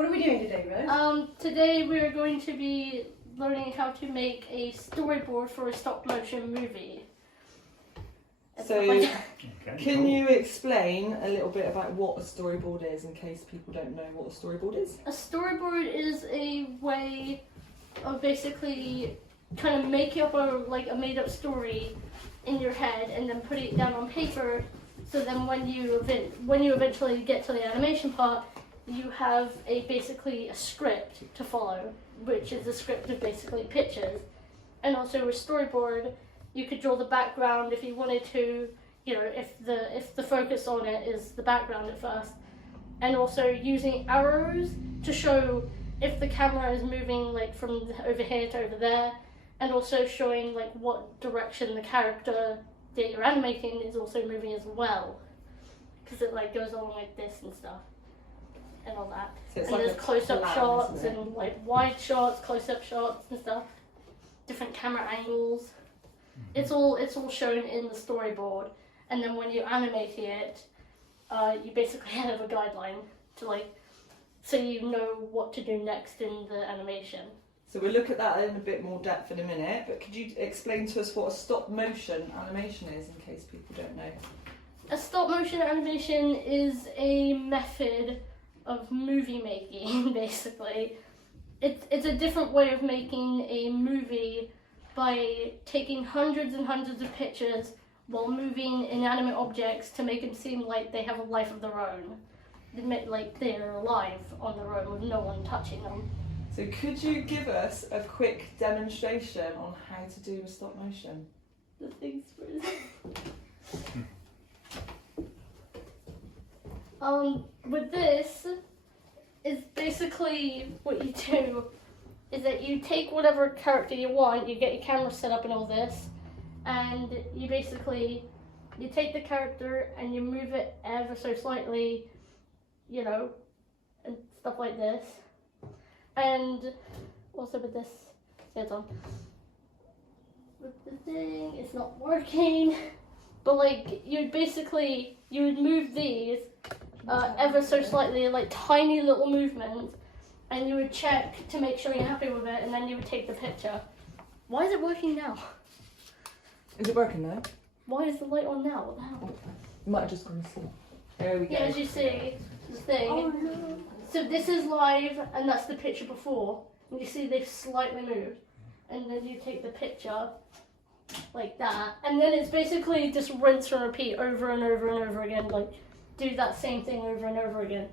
What are we doing today, Rose? Today we're going to be learning how to make a storyboard for a stop motion movie. So, can you explain a little bit about what a storyboard is in case people don't know what a storyboard is? A storyboard is a way of basically kind of making up a made up story in your head and then putting it down on paper, so then when you eventually get to the animation part, you have basically a script to follow, which is a script of basically pictures. And also a storyboard, you could draw the background if you wanted to, you know, if the focus on it is the background at first. And also using arrows to show if the camera is moving like from over here to over there, and also showing like what direction the character that you're animating is also moving as well, because it like goes along like this and stuff and all that. So it's and like there's close-up plan, shots and like wide shots, close-up shots and stuff, different camera angles. It's all shown in the storyboard, and then when you animate it, you basically have a guideline to so you know what to do next in the animation. So we'll look at that in a bit more depth in a minute, but could you explain to us what a stop motion animation is in case people don't know? A stop motion animation is a method of movie making, basically. It's a different way of making a movie by taking hundreds and hundreds of pictures while moving inanimate objects to make them seem like they have a life of their own. Like they're alive on their own with no one touching them. So could you give us a quick demonstration on how to do a stop motion? The things with this is basically what you do is that you take whatever character you want, you get your camera set up and all this, and you take the character and you move it ever so slightly, you know, and stuff like this. And also with this, it's on. With the thing, it's not working. But like, you would move these ever so slightly, like tiny little movements, and you would check to make sure you're happy with it, and then you would take the picture. Why is it working now? Is it working now? Why is the light on now? What the hell? You might have just gone to see. There we go. Yeah, as you see, the thing. Oh, no. So this is live, and that's the picture before. And you see they've slightly moved. And then you take the picture like that. And then it's basically just rinse and repeat over and over and over again. Like, do that same thing over and over again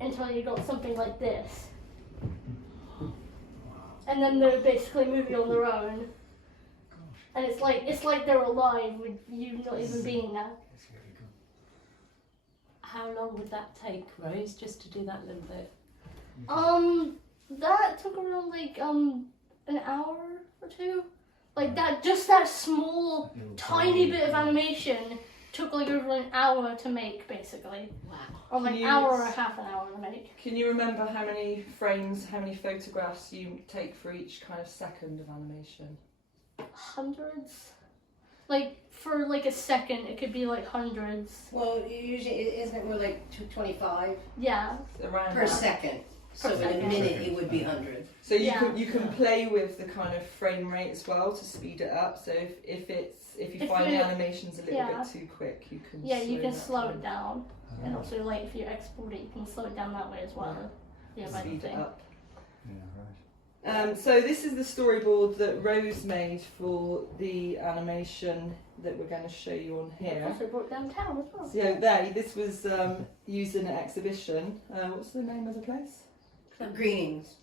until you got something like this. And then they're basically moving on their own. And it's like they're alive with you not even being there. How long would that take, Rose, just to do that little bit? That took around like an hour or two. Like that, just that small, tiny bit of animation took like over an hour to make, basically. Wow. Or like an hour or half an hour to make. Can you remember how many frames, how many photographs you take for each kind of second of animation? Hundreds. Like for like a second, it could be like hundreds. Well, usually isn't it more like 25 Yeah. Around per that. second? So in a second. minute it would be 100. So you can play with the kind of frame rate as well to speed it up. So if you find the animation's a little bit too quick, you can you can slow it down. And also like if you export it, you can slow it down that way as well. Yeah, by speed it thing. up. Yeah, right. So this is the storyboard that Rose made for the animation that we're going to show you on here. Also brought downtown as well. So this was used in an exhibition. What's the name of the place? Greenings.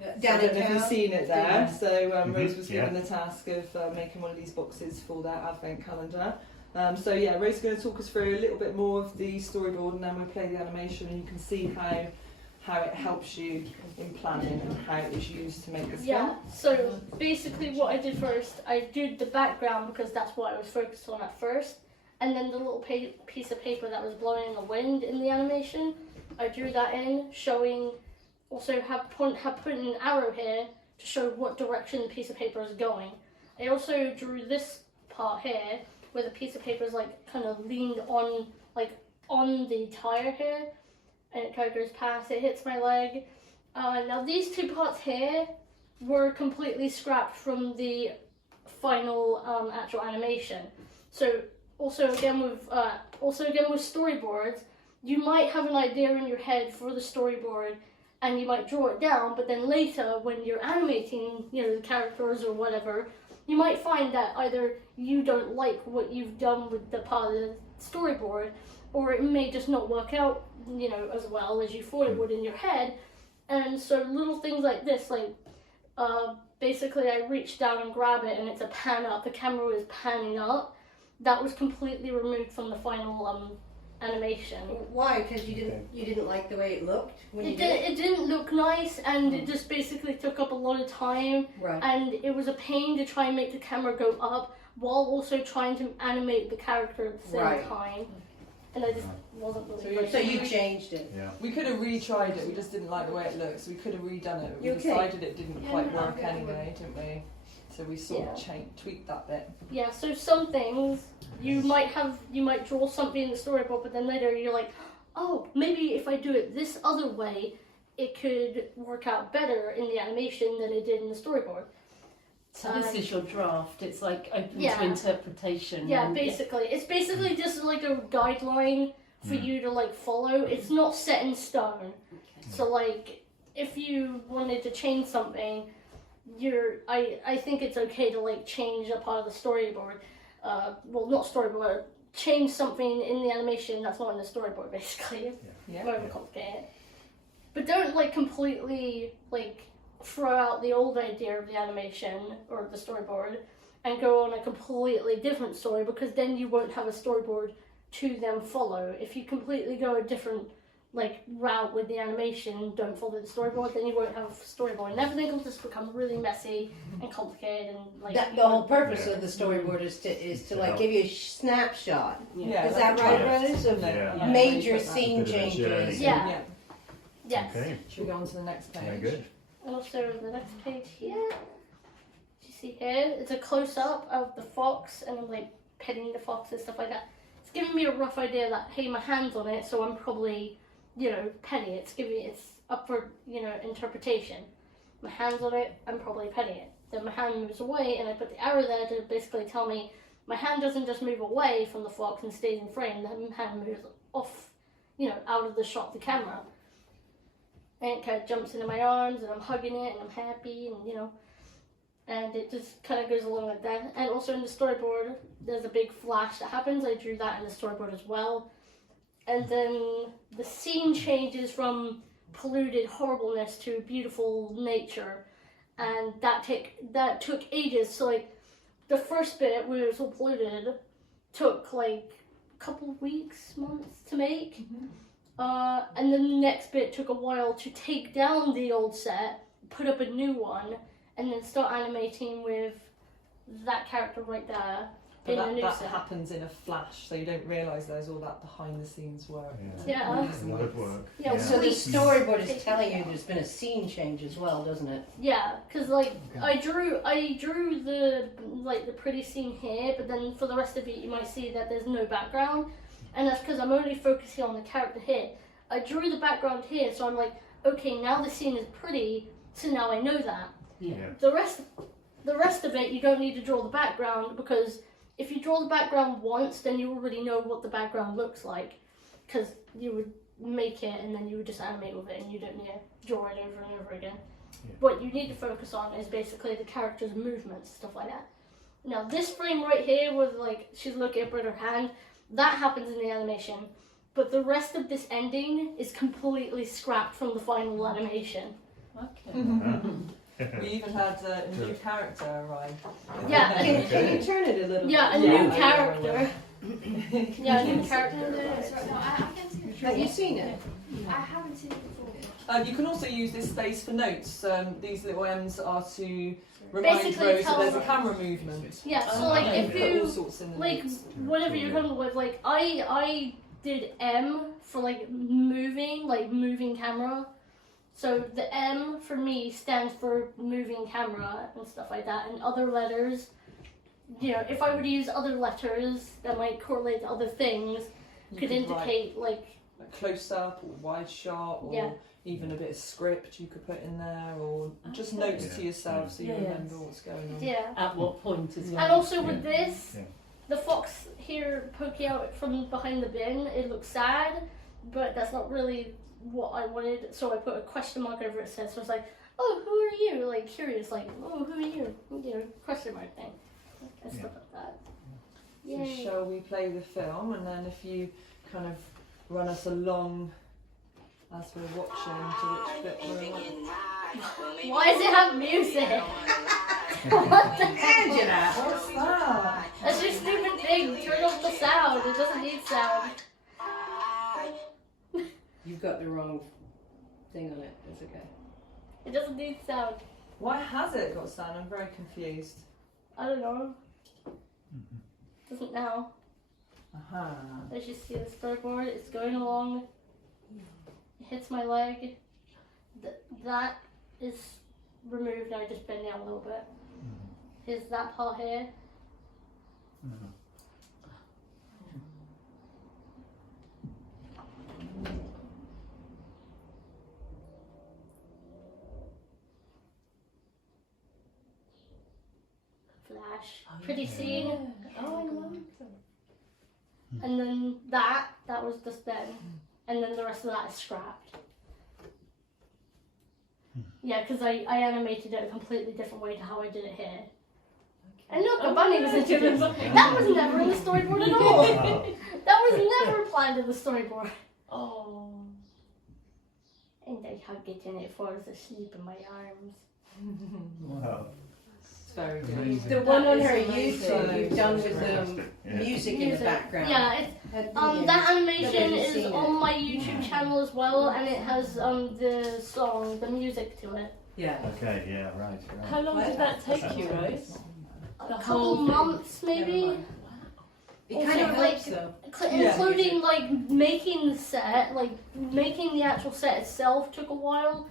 I Down don't in know if you've town. seen it there. So Rose was Yeah. given the task of making one of these boxes for their advent calendar. Rose is going to talk us through a little bit more of the storyboard, and then we'll play the animation, and you can see how it helps you in planning and how it was used to make this Yeah, film. so basically what I did first, I did the background because that's what I was focused on at first, and then the little piece of paper that was blowing in the wind in the animation, I drew that in, showing, also have put an arrow here to show what direction the piece of paper is going. I also drew this part here where the piece of paper is like kind of leaned on, like on the tire here, and it kind of goes past, it hits my leg, Now these two parts here were completely scrapped from the final actual animation. So also again with storyboards, you might have an idea in your head for the storyboard and you might draw it down, but then later when you're animating, the characters or whatever, you might find that either you don't like what you've done with the part of the storyboard, or it may just not work out, as well as you thought it would in your head. And so little things like this, basically I reach down and grab it and it's a pan up, the camera is panning up. That was completely removed from the final animation. Why? Because you didn't like the way it looked when you did it? It didn't look nice, and it just basically took up a lot of time. Right. And it was a pain to try and make the camera go up while also trying to animate the character at the same time. And I just wasn't really. So you changed it. Yeah. We could have retried it, we just didn't like the way it looked, so we could have redone it, but we Okay. decided it didn't quite no, work okay. anyway, didn't we? So we sort of tweaked that bit. Yeah, so some things you might draw something in the storyboard, but then later you're like, oh, maybe if I do it this other way, it could work out better in the animation than it did in the storyboard. So this is your draft. It's like open Yeah. to interpretation. Yeah, and- basically. It's basically just like a guideline for you to follow. It's not set in stone. So if you wanted to change something, I think it's okay to change a part of the storyboard. Well, not storyboard. Change something in the animation that's not in the storyboard, basically. Yeah. Very complicated. But don't completely throw out the old idea of the animation or the storyboard and go on a completely different story, because then you won't have a storyboard to then follow. If you completely go a different route with the animation, don't follow the storyboard, then you won't have a storyboard, and everything will just become really messy and complicated and The whole purpose of the storyboard is to give you a snapshot. Yeah, Is that right, Rose? Of Yeah. major Put that- scene Bit of a journey. changes. Yeah. Yeah. yes. Okay. Should we go on to the next page? Yeah, good. Also, the next page here, you see here, it's a close-up of the fox, and I'm petting the fox and stuff like that. It's giving me a rough idea that, hey, my hand's on it, so I'm probably, petting it. It's up for, interpretation. My hand's on it, I'm probably petting it. Then my hand moves away, and I put the arrow there to basically tell me my hand doesn't just move away from the fox and stays in frame, the hand moves off, out of the shot of the camera. And it kind of jumps into my arms, and I'm hugging it, and I'm happy, and and it just kind of goes along like that. And also in the storyboard, there's a big flash that happens. I drew that in the storyboard as well. And then the scene changes from polluted horribleness to beautiful nature, and that took ages. So the first bit where it was all polluted took a couple of weeks, months to make. And then the next bit took a while to take down the old set, put up a new one, and then start animating with that character right there in the new That set. happens in a flash, so you don't realise there's all that behind the scenes work. Yeah. It's a lot of work. Yeah, So the weeks. storyboard is telling you there's been a scene change as well, doesn't it? Yeah, because I drew the the pretty scene here, but then for the rest of it you might see that there's no background, and that's because I'm only focusing on the character here. I drew the background here, so I'm okay, now the scene is pretty, so now I know that. Yeah. The rest of it you don't need to draw the background, because if you draw the background once, then you already know what the background looks like, because you would make it and then you would just animate with it, and you don't need to draw it over and over again. Yeah. What you need to focus on is basically the character's movements, stuff like that. Now this frame right here with she's looking up at her hand, that happens in the animation, but the rest of this ending is completely scrapped from the final animation. Okay. We even had a new character arrive. Yeah. Can you turn it a little Yeah, a bit? new Yeah. character. Yeah, a new character. No, I haven't seen it. Have you seen it? I haven't seen it before. You can also use this space for notes. These little M's are to remind Basically Rose that tell there's a her- camera movement. Yeah, so And if put all you sorts in the notes. whatever you're comfortable with, I did M for moving camera. So the M for me stands for moving camera and stuff like that, and other letters. If I were to use other letters that might correlate to other things, You could write indicate a close up or wide shot, or Yeah. even a bit of script you could put in there, or just Okay. notes to yourself so you Yeah, remember yes. what's going on. Yeah. At what point as well? And also with this, Yeah. the fox here poking out from behind the bin, it looks sad, but that's not really what I wanted. So I put a question mark over it. So I was like, oh, who are you? Like curious, like, oh, who are you? You know, question mark thing. And stuff like that. So Yay. shall we play the film, and then if you kind of run us along as we're watching to which bit we're at. Why does it have music? What the Angela! What's that? That's your stupid thing. Turn off the sound. It doesn't need sound. You've got the wrong thing on it. It's okay. It doesn't need sound. Why has it got sound? I'm very confused. I don't know. Doesn't now. Aha. As you see the storyboard, it's going along. It hits my leg. That is removed. I just bend down a little bit. Here's that part here. Flash. Pretty scene. Oh, I love that. And then that was just then. And then the rest of that is scrapped. Yeah, because I animated it a completely different way to how I did it here. And look, the bunny was introduced. That was never in the storyboard at all. That was never planned in the storyboard. Oh. And I hug it and it falls asleep in my arms. Wow. It's very good. Amazing. The one on That her is amazing. YouTube you've done with Fantastic. Yeah. music in the background. Yeah, it's, that animation is on my YouTube channel as well, and it has the song, the music to it. Yeah. Okay, yeah, right. How long did that take you, Rose? A The couple whole thing. months maybe. It kind of Also, helps though. Including like making the set, like making the actual set itself took a while,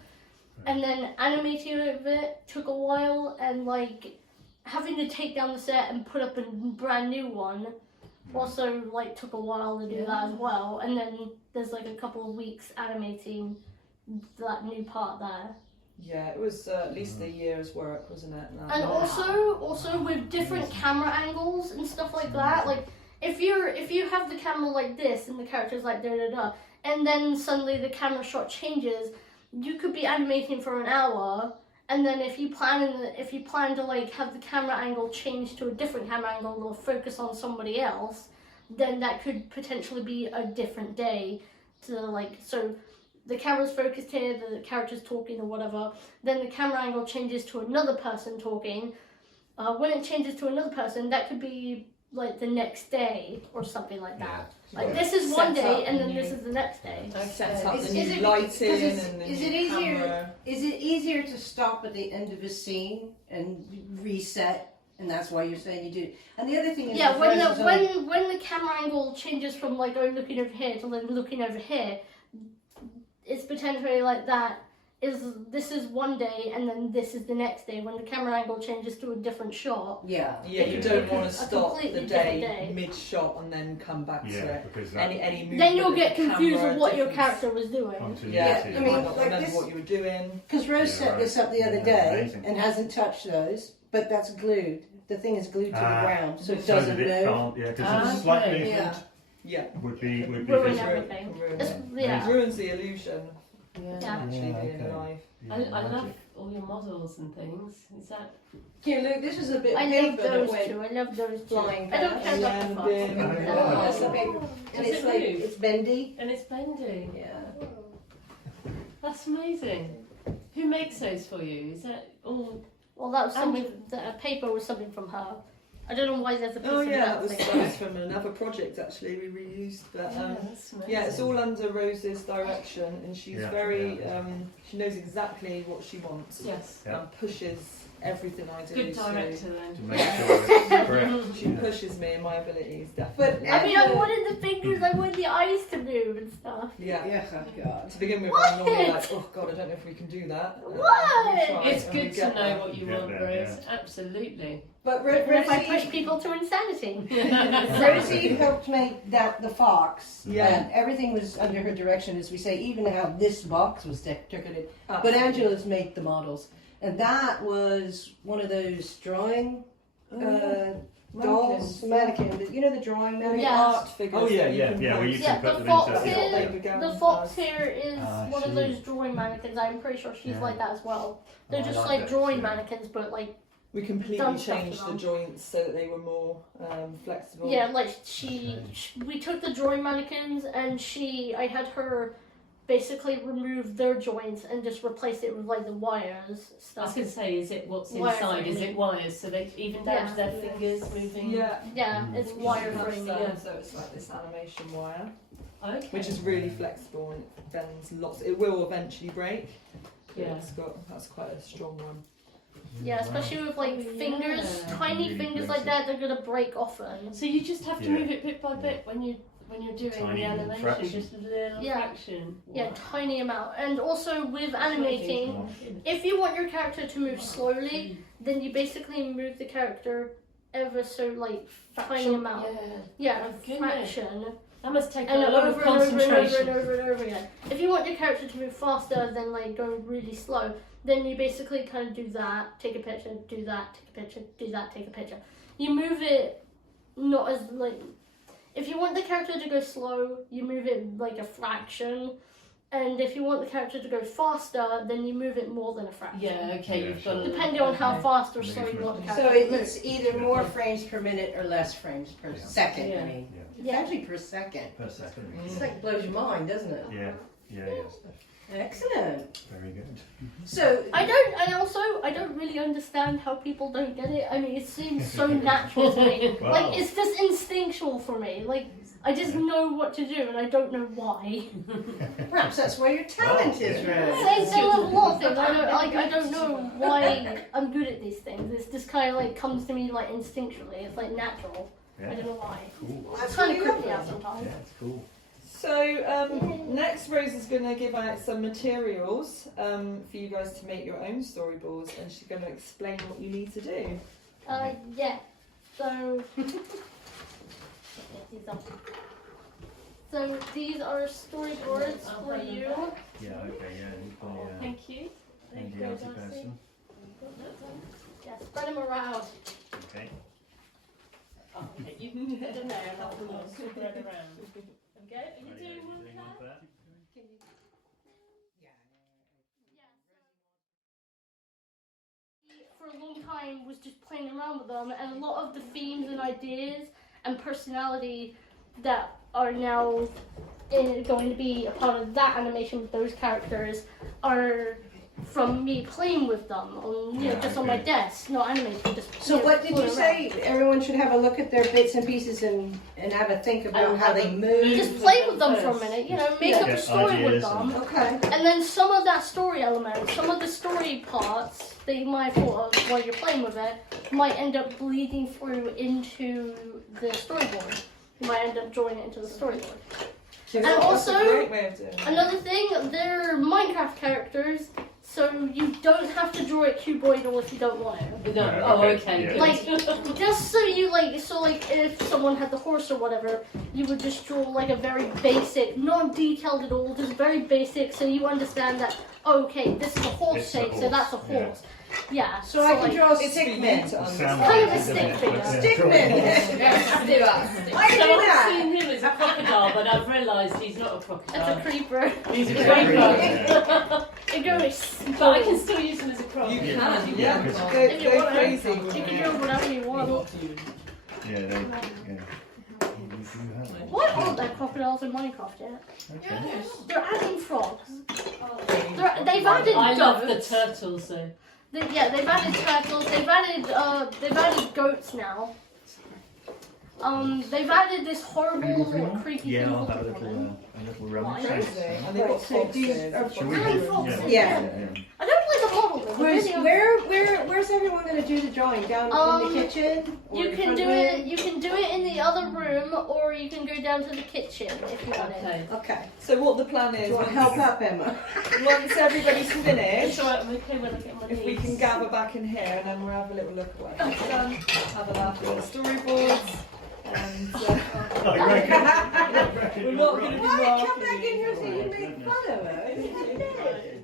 and then animating it took a while, and like having to take down the set and put up a brand new one also like took a while to do that as well. And then there's like a couple of weeks animating that new part there. Yeah, it was at least a year's work, wasn't it? And also with different camera angles and stuff like that. Like if you have the camera like this and the character's like da da da, and then suddenly the camera shot changes, you could be animating for an hour, and then if you plan to like have the camera angle change to a different camera angle or focus on somebody else, then that could potentially be a different day. To like so. The camera's focused here, the character's talking or whatever, then the camera angle changes to another person talking. When it changes to another person, that could be like the next day or something like that. Like this is one Sets day up and the then this new- is the next day. Sets up Is- the is new it- lighting 'cause it's- and the is new it easier- camera. Is it easier to stop at the end of a scene and reset? And that's why you're saying you do. And the other thing is, Yeah, the when Rose is only- when the camera angle changes from like oh looking over here to then looking over here, it's potentially like that. This is one day and then this is the next day when the camera angle changes to a different shot. Yeah. Yeah, you It don't could want be to a stop completely the different day, day. mid-shot and then come back to Yeah, it. because that Any movement Then you'll of get the confused camera, with what your difference. character was doing. continuity. Yeah, I you mean, might not like remember this- what you were doing. Because Rose Yeah, set right. this up the other Yeah, day amazing. and hasn't touched those, but that's glued. The thing is glued to the ground, so it So doesn't that it move. can't, yeah, because Ah, it's slightly okay. different. Yeah. Would be Ruin visible. everything. Ruin It's, it. yeah. It ruins the illusion Yeah. of Yeah. actually Yeah, being okay. alive. Yeah, I love magic. all your models and things. Is that Here, look, this is a bit I of love paper that those went two. I love those two. flying I don't care past. about the Yeah, fox. bin. Oh, that's the paper. And Does it's it like, move? it's bendy. and it's bendy. Yeah. That's amazing. Who makes those for you? Is that all? Well, that was something. The paper was something from her. I don't know why there's a piece Oh of yeah, that that thing. was from another project actually we reused. But That's amazing. yeah, it's all under Rose's direction, and she's Yeah. very Yeah. she knows exactly what she wants Yes. Yeah. and pushes everything I do. Good so director To then. make sure it's correct. she Yeah. pushes me and my abilities But definitely. I mean, I wanted the fingers, I wanted the eyes to move and stuff. yeah. Yeah, oh God. To begin with, What? I'm normally like, oh god, I don't know if we can do that. What? we try It's and we good to get know there. what you Get want, there, Rose. Absolutely. But And if I push Rosie, people to insanity. Rosie helped make the fox. Yeah. And everything was under her direction, as we say, even how this box was decorated. But Absolutely. Angela's made the models. And that was one of those drawing dolls, mannequin. You know the drawing mannequin? Yeah. Art figures. Oh, yeah, that you yeah, can yeah, where you post. Yeah, can put the them fox into here- They began The as- fox here is Ah, I one of see. those drawing mannequins. I'm pretty sure she's Yeah. like that as well. They're Oh, I just like like those, drawing yeah. mannequins, but like We completely Done stuff changed to the them. joints so that they were more flexible. yeah, like we took the drawing mannequins and I had her basically remove their joints and just replace it with like the wires I was stuff. going to say, is it what's Wire inside? Is framing. it wires? So they even down to Yeah. their fingers moving. Yeah. Yeah, it's wire Have framing. some, Yeah. So it's like this animation wire, Okay. which is really flexible and it bends lots. It will eventually break. But Yeah. that's quite a strong one. Yeah, especially with like Oh, fingers, yeah. tiny Really fingers breaks like it. that, they're gonna break often. So you just have to Yeah. move it bit by bit when you're doing Tiny the little animation, fraction. just a little Yeah. fraction. Yeah, Wow. tiny amount. And also with animating, if you want your character to move slowly, then you basically move the character ever so like tiny amount. Yeah. Yeah, Oh, a goodness. fraction. That must take And a lot of over and over and over concentration. and over and over again. If you want your character to move faster than like going really slow, then you basically kind of do that, take a picture, do that, take a picture, do that, take a picture. You move it not as like, if you want the character to go slow, you move it like a fraction. And if you want the character to go faster, then you move it more than a fraction. Yeah, okay, Yeah, you've got sure. to... Depending on how okay. fast or Maybe slow you want the for- So character to move. it's either more frames per minute or less frames per Yeah. second. Yeah. I mean, Yeah. it's Yeah. actually per second. Per second. It's like blows your mind, doesn't it? Yeah, yeah, yes. Excellent. Very good. So I don't really understand how people don't get it. I mean, it seems so natural to me. Wow. Like, it's just instinctual for me. Like, I just know what to do and I don't know why. perhaps that's where your talent is, Rose. Same thing with a lot of things. I don't know why I'm good at these things. It's just kind of like comes to me like instinctually. It's like natural. I Yeah, don't know why. cool. It's That's kind of really creepy out lovely. sometimes. Yeah, it's cool. So next, Rose is going to give out some materials for you guys to make your own storyboards, and she's going to explain what you need to do. Yeah. So. So these are storyboards for you. Yeah, okay, yeah. You've got a Thank you. Thank you, handy Darcy. person. Yeah, spread them around. Okay. Oh, okay, you can put them there and I'll spread around. Okay, are you Right, yeah, doing one, doing one Claire? there. For a long time was just playing around with them, and a lot of the themes and ideas and personality that are now going to be a part of that animation with those characters are from me playing with them on just on my Okay. desk, not animated. Just So what did you fooling say? Everyone should have a look at their bits and pieces and have a think about And how have they a- move. Just play with them for a minute, make Yeah. up a Get story with ideas them. Okay. And then some of that story element, some of the story parts that you might have thought of while you're playing with it, might end up bleeding through into the storyboard. You might end up drawing it into the storyboard. And That's also, a great way of doing it. another thing, they're Minecraft characters, so you don't have to draw it cuboidal if you don't want it. No, Yeah, oh, okay, okay, yeah. good. Like, just so you if someone had the horse or whatever, you would just draw like a very basic, not detailed at all, just very basic, so you understand that, oh, okay, this is a horse It's a shape, so horse, that's a yeah. horse. Yeah, So I can like, draw It's for you stickmen. to Sound understand. Kind of a like it, stick doesn't it? figure. But, Stickmen. Let's do that. I can So do I've that. seen him as a crocodile, but I've realised he's not a it's a crocodile. creeper. He's a It's a creeper. It goes. But I can still use him as a You crocodile. can, Yeah. yeah. Yeah. Go, If you go want to. crazy. You can do whatever you want. Yeah, they, yeah. You do have it. Why aren't there crocodiles in Minecraft yet? Okay. They're adding frogs. They've added I love the goats. turtles though. They've added turtles. They've added goats now. They've added this horrible, creepy Yeah, thing I'll called have a the woman. little rummage. Crazy. And they've got So these foxes. are- Shall we Adding do- frogs yeah. in, Yeah. I don't like the model though. Where's, Really, where Where's everyone going to do the drawing? Down in the kitchen? Or You the can front do room? it. You can do it in the other room, or you can go down to the kitchen if you want it. Okay. Okay. So what the plan Do is, you want to help up, Emma? once everybody's It's finished, alright. I'm okay when I get my if we can knees. gather back in here and then we'll have a little look at what I've done, have a laugh at the storyboards, and I reckon. we're not going to be Why? Come back marking in here so you you. can make fun of her.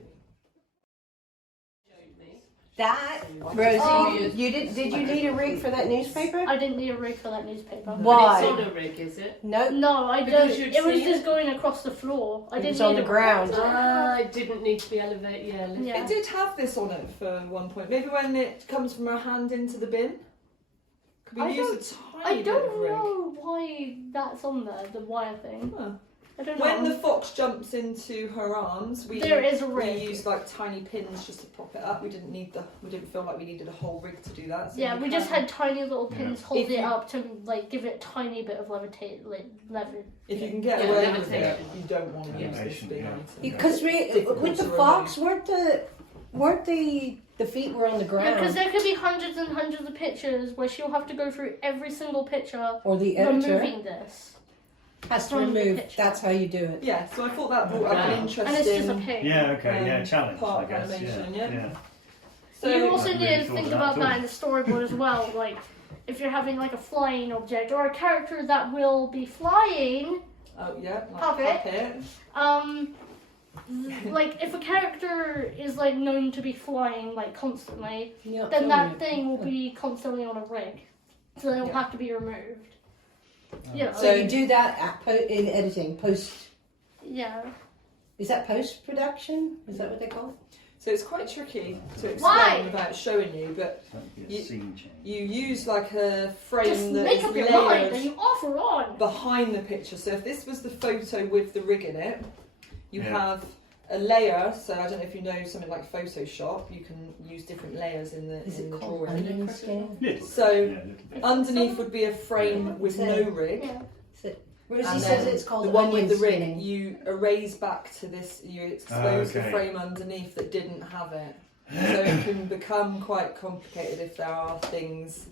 That, Rosie, you did you need a rig for that newspaper? I didn't need a rig for that newspaper. Why? It's on a rig, is it? No, No, I Because don't. you'd It was see just it? going across the floor. I it didn't was need on the a ground. It didn't need to be elevated. Yeah. lifted. Yeah. It did have this on it for one point. Maybe when it comes from our hand into the bin. Could we I use a I tiny bit of don't rig? know why that's on there. The wire thing. Huh. I don't know. When the fox jumps into her arms, There is a we rig. used like tiny pins just to prop it up. We didn't feel like we needed a whole rig to do that. So Yeah, you we just can- had tiny little pins hold If it you- up to like give it a tiny bit of levitate, lever. If you can get Yeah, away with it, levitation. you don't want to use this Levitation, big yeah. item. Because with the fox, weren't the feet were on the Yeah, ground, because there could be hundreds and hundreds of pictures where she'll have to go through every single picture, or the editor removing this, has to from the remove. picture. That's how you do it. Yeah, so I thought that brought up an Wow. and it's just a interesting. pain. Yeah, okay, yeah, Um, challenge, part I guess. animation, Yeah. yeah. Yeah. So You also I need really to thought think of that about at that all. in the storyboard as well. Like, if you're having like a flying object or a character that will be flying, oh yeah, like Puppet. puppet. like if a character is like known to be flying like constantly, You're not then filming that it. thing will be constantly on a rig, so they'll Yeah. have to be removed. Yeah. So you do that in editing, post. Yeah. Is that post production? Is that what they call it? So it's quite tricky to explain Why? without showing you, but That'd be a You- scene change. you use like a frame Just that make is up your mind. Are layered you off or on? behind the picture. So if this was the photo with the rig in it, you Yeah. have a layer. So I don't know if you know something like Photoshop. You can use different layers in the Is in it the called drawing. onion skin? Little So, bit, yeah, little bit. Underneath would be a frame with no rig. Yeah. Rosie And says then it's called the one onion with the rig, skinning. you erase back to this, you expose the okay. frame underneath that didn't have it. So it can become quite complicated if there are things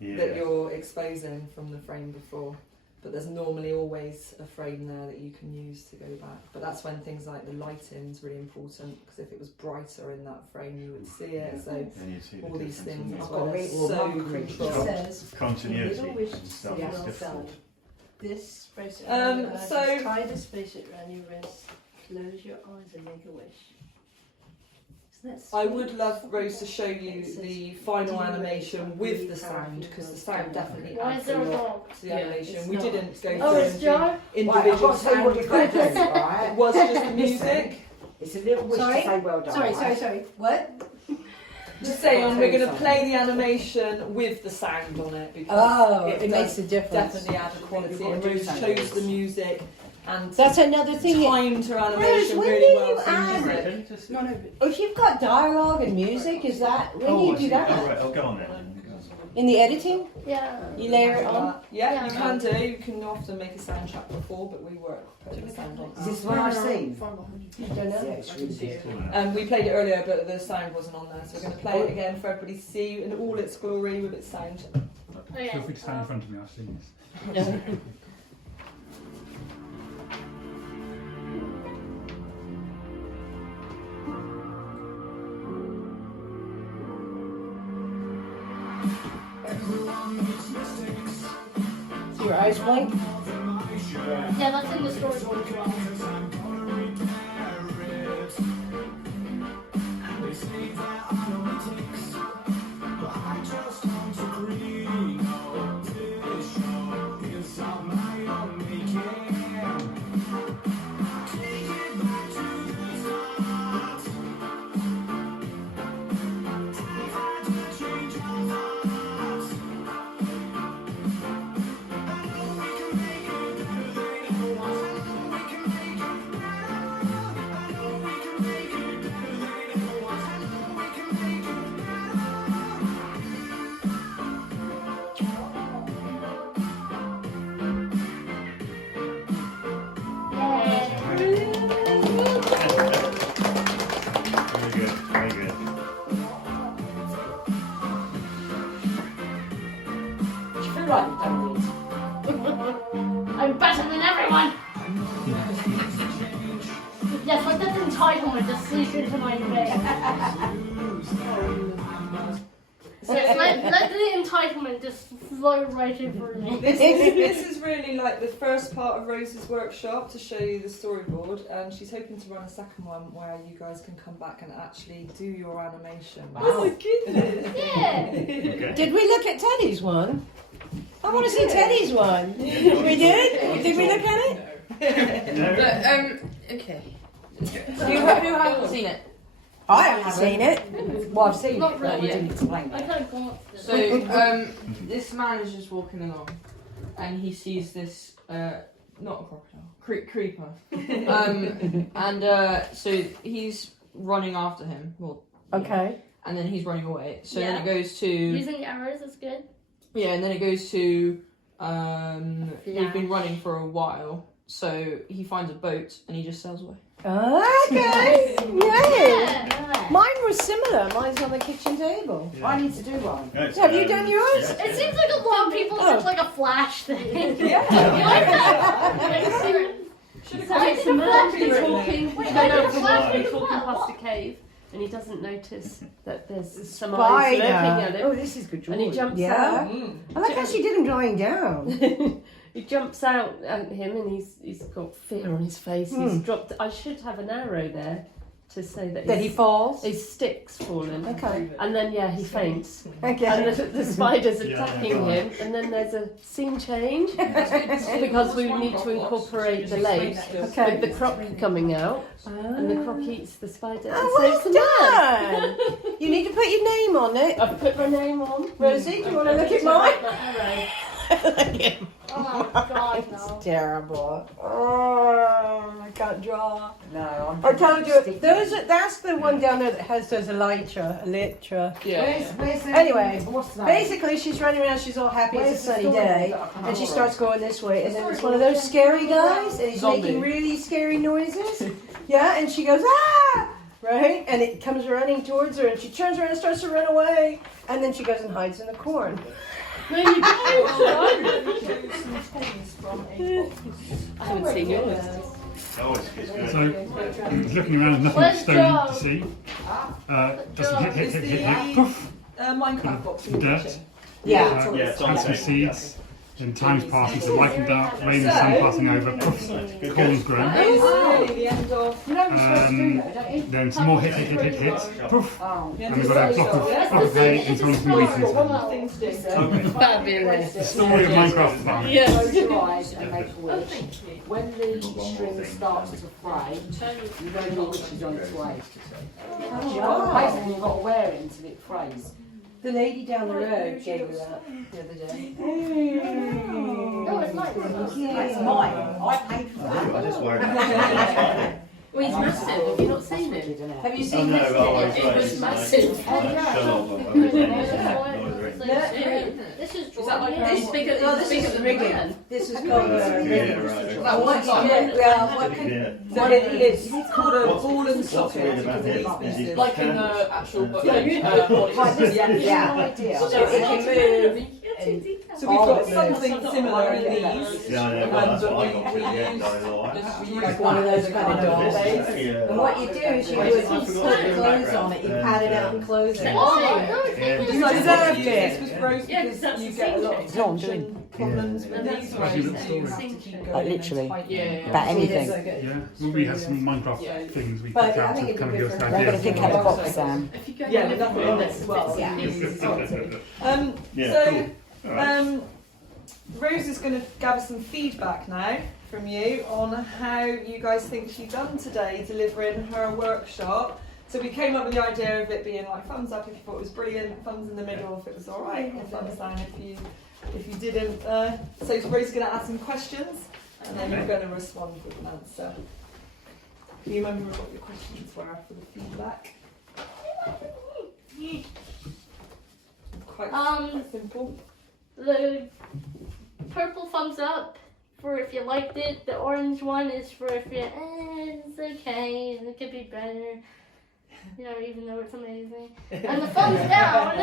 that Yeah. you're exposing from the frame before. But there's normally always a frame there that you can use to go back. But that's when things like the lighting is really important, because if it was brighter in that frame you would see it. So And you see the all these difference things in as the well are so It controlled. says continuity You don't wish and to stuff see is well difficult. done. This space it Um, around your eyes, so- just tie this space it around your wrist, close your eyes and make a wish. Isn't that I sweet? would love, Rose, to show you the final animation with the sound, because the sound definitely Why is adds there a a lot dog? to the Yeah, animation. it's We not. didn't go Oh, through it's and do Joe? Right, I've individual got to say what sound you've got to do, effects. It right? was just the music. It's a little wish Sorry? to say well done. Sorry, right? sorry. What? Just saying, we're going to play the animation with the sound on it, because Oh, it it makes does a difference. definitely add a quality. You've got And to do Rose sound chose effects. the music and That's another thing. timed her animation when really do well you for add- music. Okay, just- No, no, If you've got dialogue and music, is that when Oh, do you I do see. that? Oh, right, I'll go on then. In the editing, Yeah. you layer it on. Yeah, Yeah. you can do. You can often make a soundtrack before, but we work putting the sound on. Is this what I've seen? You don't know. Yeah, it's really good. We played it earlier, but the sound wasn't on there, so we're going to play it again for everybody to see in all its glory with its sound. Okay. Feel free to stand in front of me, I've seen this. So your eyes blink. Yeah, that's in the storyboard as well. right, don't we? I'm better than everyone. Yes, like that entitlement just sleep into my face. Let the entitlement just flow right over me. This is really like the first part of Rose's workshop to show you the storyboard, and she's hoping to run a second one where you guys can come back and actually do your animation. Oh my goodness! Yeah. Okay. Did we look at Teddy's one? I want to see Teddy's one. We did? Did we look at it? No. Okay. Okay. Who hasn't seen it? I haven't seen it. Well, I've seen Not it, but I really. didn't explain I it. kind of glanced at So, it. this man is just walking along, and he sees this, not a crocodile, creeper. So he's running after him. Well, Okay. and then he's running away. So Yeah. then it goes to Using arrows is good. and then it goes to he's been Flash. running for a while. So he finds a boat and he just sails away. Okay. Yay. Yeah. Mine was similar. Mine's on the kitchen table. I need to do one. No, it's, Have you done yours? yeah. It seems like a lot of people Oh. just like a flash thing. Yeah. You like that? So I did a flash He's thing. walking, Wait, no, I no, did a he's flash thing as walking well. past a cave, and he doesn't notice that there's some eyes looking at Spider. him, Oh, this is good and he drawing. jumps Yeah. Mm. I like how she did him drawing down. out. He jumps out at him, and he's got fear on his face. He's dropped. I should have an arrow there to say that That he falls. his stick's fallen. Okay. And then he faints, Okay. and the spider's Yeah, attacking yeah, him, and then there's a scene change because we need to incorporate the lake Okay. with the croc coming out, and the croc eats the spider and Oh, saves the man. well done. You need to put your name on it. I've put my name on. Rosie, do you want to look at mine? Oh God, no. Terrible. Oh, I can't draw. No, I'm I told you, stick- that's the one down there that has those elytra. Where's the, Anyway, what's the name? Basically, she's running around, she's all happy, Where's it's a the sunny story day, that I can't and she remember? starts going this way, and then it's one of those scary guys, and he's Zombie. making really scary noises. Yeah, and she goes, ah! Right? And it comes running towards her, and she turns around and starts to run away, and then she goes and hides in the corn. No, you don't. I I haven't seen yours. Oh, it's good. So, he's looking around, nothing Where's stony Joe? to see. Just hit, poof, Minecraft box in the Dirt. kitchen. Yeah. Yeah, it's on had some the table. seeds. Then time's passing, so light and dark, rain and sun passing over, poof, Good, corn's good. grown. This is really the end of. You know we're supposed to do that, don't you? Then some more hits, poof, Oh. the and end we've of got a the block of show. hay and some It's wheat a inside. small Thing to do. Okay. Fabulous. The story of Minecraft farming. Close your eyes and make a Oh, wish. thank you. When the string starts to fray, you know your wish is on its way. Basically, you've got to wear it until it frays. The lady down the road gave her that the other day. No, it's mine. That's mine. I paid for that. I just worried about Well, he's massive. Have you not seen it? Have you Oh seen no, this? oh, I It was massive. This is Is that like drawing. It's bigger, No, it's this bigger is than rigging. man. This is called Yeah, right. what It's called a What's- ball and what's socket. weird about because it it needs is to be it- Like in the actual book. Yeah, like, Right, this Yeah. is Yeah. an idea. So it can move. So we've got something similar in these. Yeah, yeah, well, that's what I got. Yeah, we no, no, I- use Like one of those kind of dolls. Yeah. And what you do is you put clothes on it, you pat it out and close it. Oh, Yeah. no, You You deserved it. This was Rose Yeah, 'cause because that's you the get a scene lot of change. No, I'm tension problems with That's these. right. So you Story. have to keep going. Like literally. Yeah. About anything. Yeah, well, we have some Minecraft Yeah. things we But picked I out think to it'd kind of be give us good an for- I'm going to idea. pick out a box, Sam. If you go Yeah, and but look that's at what this as well. yeah. Yeah, So, cool. All right. Rose is going to gather some feedback now from you on how you guys think she's done today delivering her workshop. So we came up with the idea of it being like thumbs up if you thought it was brilliant, thumbs in the middle if it was alright, and thumbs down if you didn't. So Rose is going to ask some questions and then you're going to respond with an answer. Do you remember what your questions were for the feedback? Quite simple. The purple thumbs up for if you liked it. The orange one is for if you, it's okay, it could be better. You know, even though it's amazing. And the thumbs down,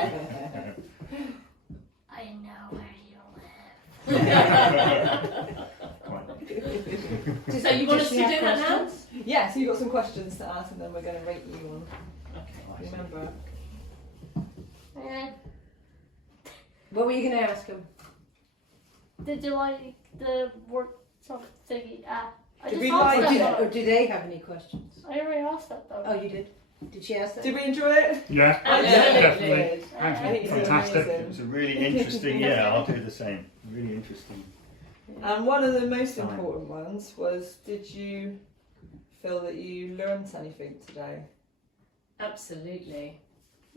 I know where you live. So you want us to do that now? Yeah, so you've got some questions to ask, and then we're going to rate you on. Okay. Remember. What were you going to ask him? Did you like the workshop thingy? I Did just we asked like that it? though. Or do they have any questions? I already asked that though. Oh, you did? Did she ask that? Did we enjoy it? Yeah, Absolutely. definitely. I think it's Fantastic. It was a really interesting, yeah, I'll do the same. Really interesting. And one of the most important ones was, did you feel that you learned anything today? Absolutely.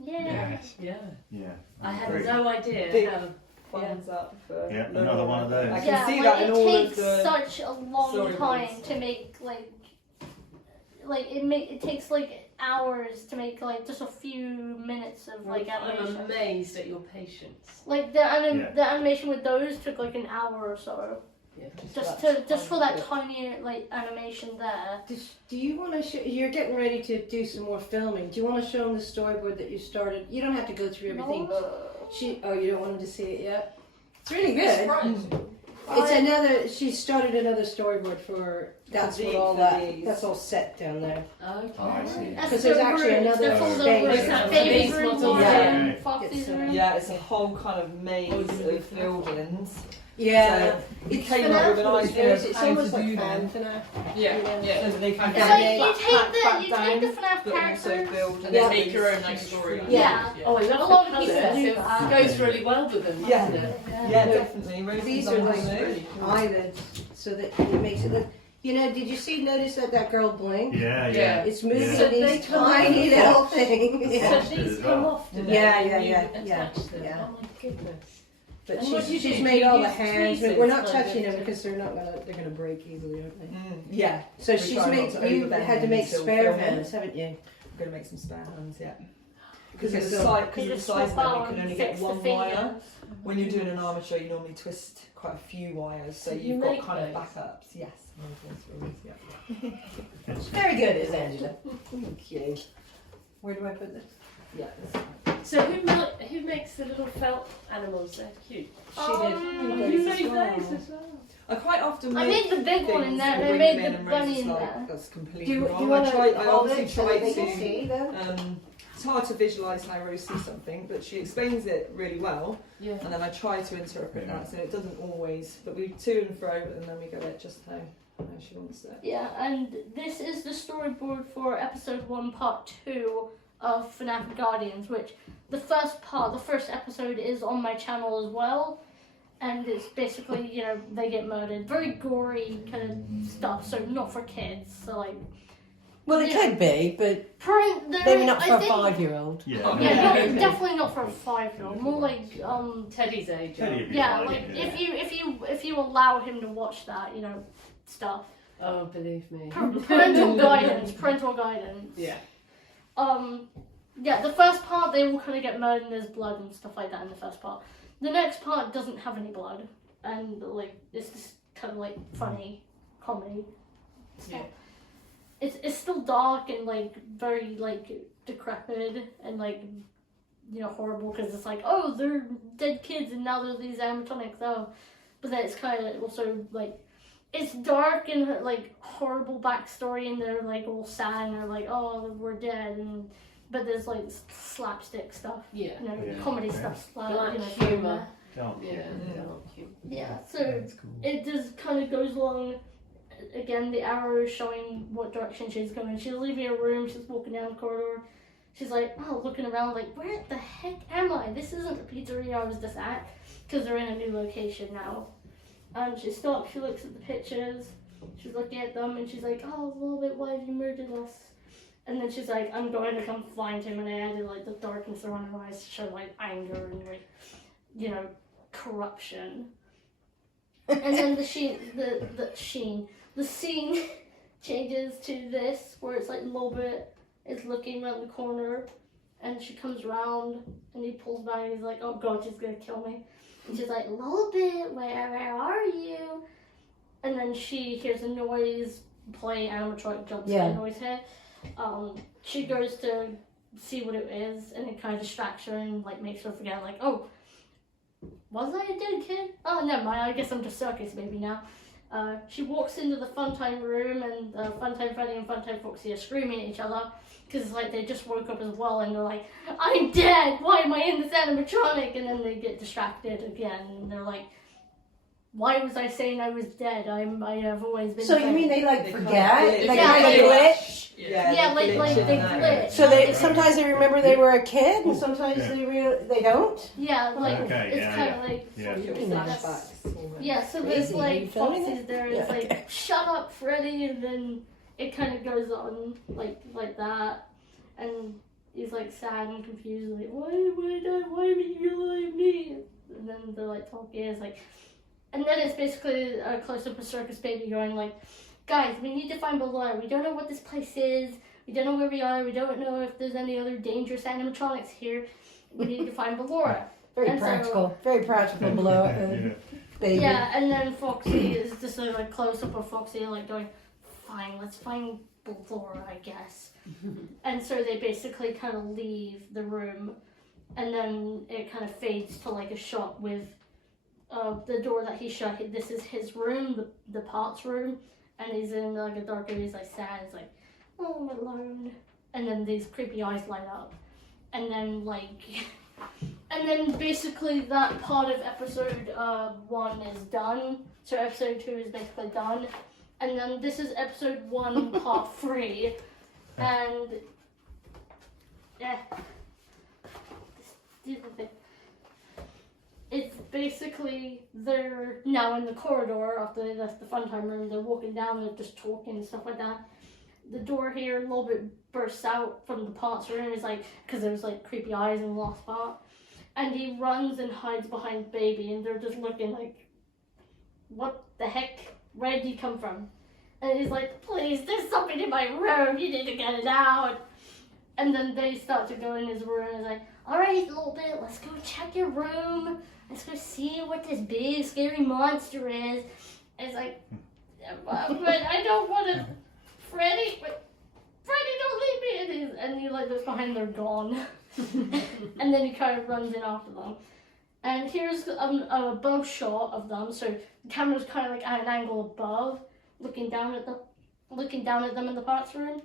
Yeah. Yes. Yeah. Yeah. I had Great. no idea Big how. Thumbs up for Yeah, learning. another one of those. I can Yeah, see like that in it all takes of the such a long storyboards. time to make it takes like hours to make like just a few minutes of like I'm animation. amazed at your patience. Like the animation with those took like an hour or so. Yeah. Just for that tiny like animation there. Do you want to show? You're getting ready to do some more filming. Do you want to show them the storyboard that you started? You don't have to go through everything. You don't want them to see it yet. It's really good. It's another. She started another storyboard for. That's what all that. That's all set down there. Okay. Oh, I see. Because there's actually another space. space. Baby's room, Yeah. Foxy's room. Yeah, it's a whole kind of maze of buildings. Yeah. So we It's came up with an idea of It's how almost to like do that. FNAF. Yeah. So that they can It's get like back, you take the but FNAF also characters. build And then make your own like story. Yeah. Oh, I A love lot the of people colours. do It that. goes really well with them, Yeah. doesn't it? Yeah, definitely. Rosie's These on are like those. eyelids, so that it makes it look. You know, did you notice that girl blink? Yeah, Yeah. yeah. It's moving Yeah. these tiny little things. Yeah. So these come off, do they? Yeah, And yeah, you yeah, attach them. yeah. Oh my goodness. But And what do you she's do? made Do you all the use hands. tweezers We're not like touching this? them because they're gonna break easily, aren't they? Yeah. So We she's try not made. to You overbend had to them make until spare filming. hands, haven't you? I'm going to make some spare hands, yeah. Because Okay, of the so- size, because You of the just size swap of them, out you can and only fix get the one wire. fingers. When you're doing an armature, you normally twist quite a few wires, so So you you've got make kind of those? backups. Yes. Yeah. Very good, is Angela. Thank you. Where do I put this? Yeah. So who makes the little felt animals? They're cute. You You made those as well. I quite often I make made the big one in things there, and and I bring made them in the and bunny Rosie's in like, there. that's completely Do you wrong. want I hold obviously it so try that they can to. see them? It's hard to visualise how Rose sees something, but she explains it really well, Yeah. and then I try to interpret Yeah. that, so it doesn't always. But we to and fro, and then we go it just how she wants it. Yeah, and this is the storyboard for episode 1, part 2 of FNAF Guardians, which the first episode is on my channel as well. And it's basically, they get murdered. Very gory kind of stuff, so not for kids. So, like, Well, it Yeah. could be, but there maybe is- not I for a think- 5-year-old. Yeah. Yeah, definitely not for a 5-year-old. More like, Teddy's age. Teddy would be yeah, fine, like yeah. if you allow him to watch that, stuff. Oh, believe me. Parental guidance. Yeah. Yeah, the first part they all kind of get murdered and there's blood and stuff like that in the first part. The next part doesn't have any blood and like it's just kind of like funny comedy. Yeah. It's still dark and like very like decrepit and like horrible because it's like, oh, they're dead kids and now they're these animatronics. Oh, but then it's kind of also like it's dark and like horrible backstory and they're like all sad and they're like, oh, we're dead, and but there's like slapstick stuff, Yeah. Yeah, comedy okay. stuff, Black thrown in humour. there. Dark. Yeah. Mm. Dark humor. Yeah, so That's cool. it just kind of goes along. Again, the arrow is showing what direction she's going. She's leaving her room. She's walking down the corridor. She's like, oh, looking around, like, where the heck am I? This isn't the pizzeria I was just at, because they're in a new location now. And she stops. She looks at the pictures. She's looking at them, and she's like, oh, a little bit. Why have you murdered us? And then she's like, I'm going to come find him. And I added like the darkness around her eyes to show like anger and like, corruption. And then the scene changes to this, where it's like Lobit is looking around the corner, and she comes around, and he pulls back, and he's like, oh god, she's gonna kill me. And she's like, Lobit, where are you? And then she hears a noise play, animatronic jumps Yeah. the noise hit. She goes to see what it is, and it kind of distracts her and like makes her forget, like, oh, Was I a dead kid? Oh, never mind. I guess I'm just Circus Baby now. She walks into the Funtime room, and Funtime Freddy and Funtime Foxy are screaming at each other because like they just woke up as well, and they're like, "I'm dead! Why am I in this animatronic?" And then they get distracted again, and they're like, "Why was I saying I was dead? I have always been." So dead." you mean they like They forget? kinda They glitch. kind of Yeah. glitch? Yeah, like they glitch. So they sometimes they remember they were a kid, and sometimes Yeah. they don't. Yeah, like Okay, it's yeah, kind of like Yeah. Flashbacks. almost. yeah. So there's Crazy. Are you like filming Foxy's it? there. Yeah, It's okay. like, "Shut up, Freddy," and then it kind of goes on like that, and he's like sad and confused, like, why did you lie to me? And then they're like talking. It's like, and then it's basically a close up of Circus Baby going like, "Guys, we need to find Ballora. We don't know what this place is. We don't know where we are. We don't know if there's any other dangerous animatronics here. We need to find Ballora." Very And so- practical below baby. Yeah, and then Foxy is just a like close up of Foxy like going, "Fine, let's find Ballora, I guess." And so they basically kind of leave the room, and then it kind of fades to like a shot with the door that he shut. This is his room, the parts room, and he's in like a dark area. He's like sad. He's like, "Oh, I'm alone." And then these creepy eyes light up, and then like. And then basically that part of episode 1 is done. So episode 2 is basically done. And then this is episode 1 part 3. And yeah. It's basically they're now in the corridor after they left the Funtime room. They're walking down, they're just talking and stuff like that. The door here a little bit bursts out from the parts room. It's like, because there's like creepy eyes in the last part. And he runs and hides behind Baby, and they're just looking like, "What the heck? Where did you come from?" And he's like, "Please, there's something in my room. You need to get it out." And then they start to go in his room, and it's like, "All right, little bit, let's go check your room. Let's go see what this big scary monster is." And it's like, "But I don't want to, Freddy, don't leave me." And he like looks behind, they're gone. And then he kind of runs in after them. And here's a above shot of them. So the camera's kind of like at an angle above, looking down at them in the parts room.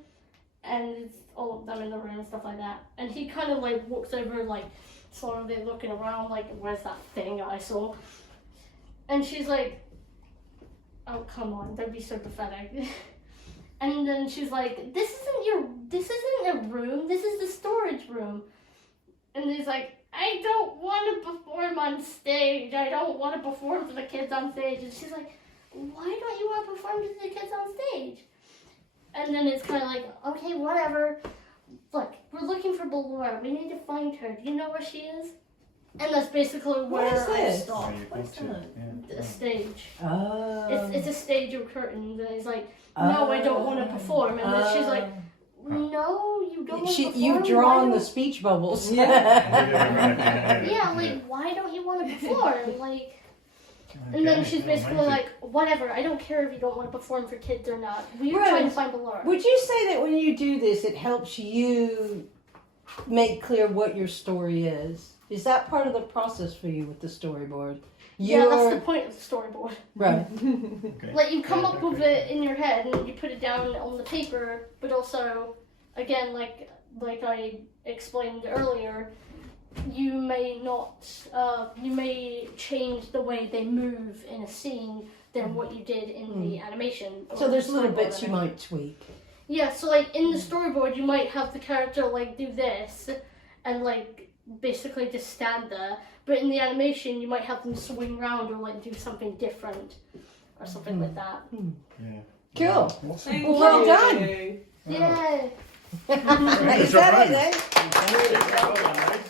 And it's all of them in the room and stuff like that. And he kind of like walks over, like slowly looking around, like, "Where's that thing I saw?" And she's like, "Oh, come on, don't be so pathetic." And then she's like, this isn't a room, this is the storage room." And he's like, "I don't want to perform on stage. I don't want to perform for the kids on stage." And she's like, "Why don't you want to perform to the kids on stage?" And then it's kind of like, "Okay, whatever. Look, we're looking for Ballora. We need to find her. Do you know where she is?" And that's basically where What is I this? stop. What's that? A stage. Oh. It's a stage of curtains. And he's like, "No, I don't want to perform." And then she's like, "No, you don't want to perform. You've drawn the speech bubbles. Yeah, like, why don't you want to perform?" Like, and then she's basically like, "Whatever, I don't care if you don't want to perform for kids or not. We're trying to find Ballora." Would you say that when you do this, it helps you make clear what your story is? Is that part of the process for you with the storyboard? Yeah, that's the point of the storyboard. Right. Okay. Like, you come up with it in your head and you put it down on the paper, but also, again, like I explained earlier, you may not, you may change the way they move in a scene than what you did in the animation. So or there's little storyboard bits you animation. might tweak. Yeah, so like in the storyboard, you might have the character like do this and like basically just stand there. But in the animation, you might have them swing around or like do something different or something like that. Yeah. Cool. Thank Well you. done. Yeah. Is that it then? Well done, mate.